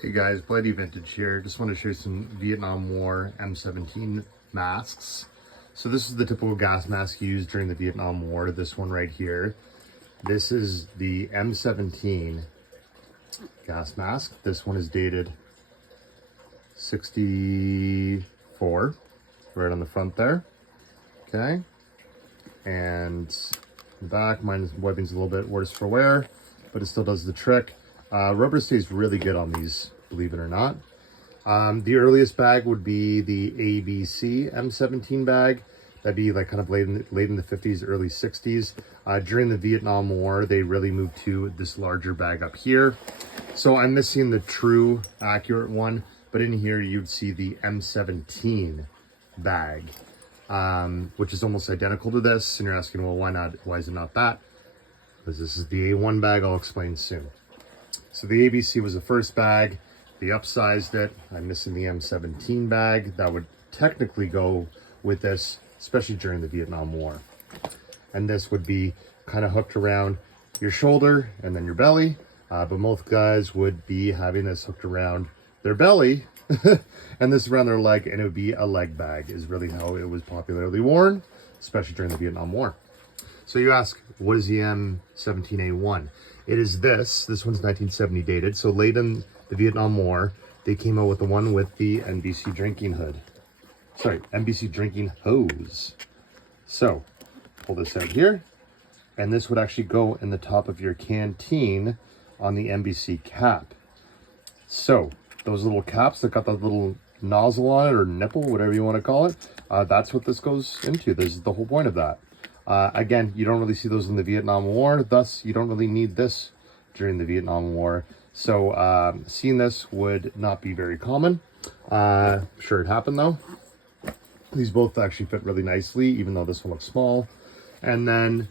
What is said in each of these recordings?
Hey guys, Bloody Vintage here. Just want to show you some Vietnam War M17 masks. So this is the typical gas mask used during the Vietnam War. This one right here. This is the M17 gas mask. This one is dated 64, right on the front there. Okay. And the back, mine's webbing's a little bit worse for wear, but it still does the trick. Rubber stays really good on these, believe it or not. The earliest bag would be the ABC M17 bag. That'd be like kind of late in the 50s, early 60s. During the Vietnam War, they really moved to this larger bag up here. So I'm missing the true accurate one, but in here you'd see the M17 bag, which is almost identical to this. And you're asking, well, why not? Why is it not that? Because this is the A1 bag. I'll explain soon. So the ABC was the first bag. They upsized it. I'm missing the M17 bag. That would technically go with this, especially during the Vietnam War. And this would be kind of hooked around your shoulder and then your belly. But most guys would be having this hooked around their belly and this around their leg, and it would be a leg bag is really how it was popularly worn, especially during the Vietnam War. So you ask, what is the M17A1? It is this one's 1970 dated. So late in the Vietnam War, they came out with the one with the NBC drinking hood. Sorry, NBC drinking hose. So pull this out here, and this would actually go in the top of your canteen on the NBC cap. So those little caps that got that little nozzle on it, or nipple, whatever you want to call it, that's what this goes into. This is the whole point of that. Again, you don't really see those in the Vietnam War, thus you don't really need this during the Vietnam War. So seeing this would not be very common. Sure, it happened though. These both actually fit really nicely, even though this one looks small. And then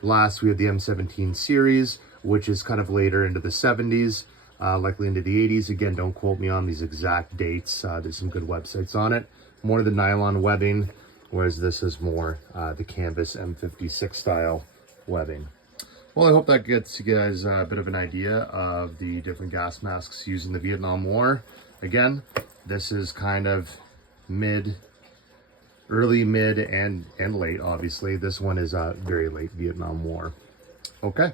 last we have the M17 series, which is kind of later into the 70s, likely into the 80s. Again, don't quote me on these exact dates. There's some good websites on it. More the nylon webbing, whereas this is more the canvas M56 style webbing. Well, I hope that gets you guys a bit of an idea of the different gas masks used in the Vietnam War. Again, this is kind of early, mid, and late, obviously. This one is very late Vietnam War. Okay.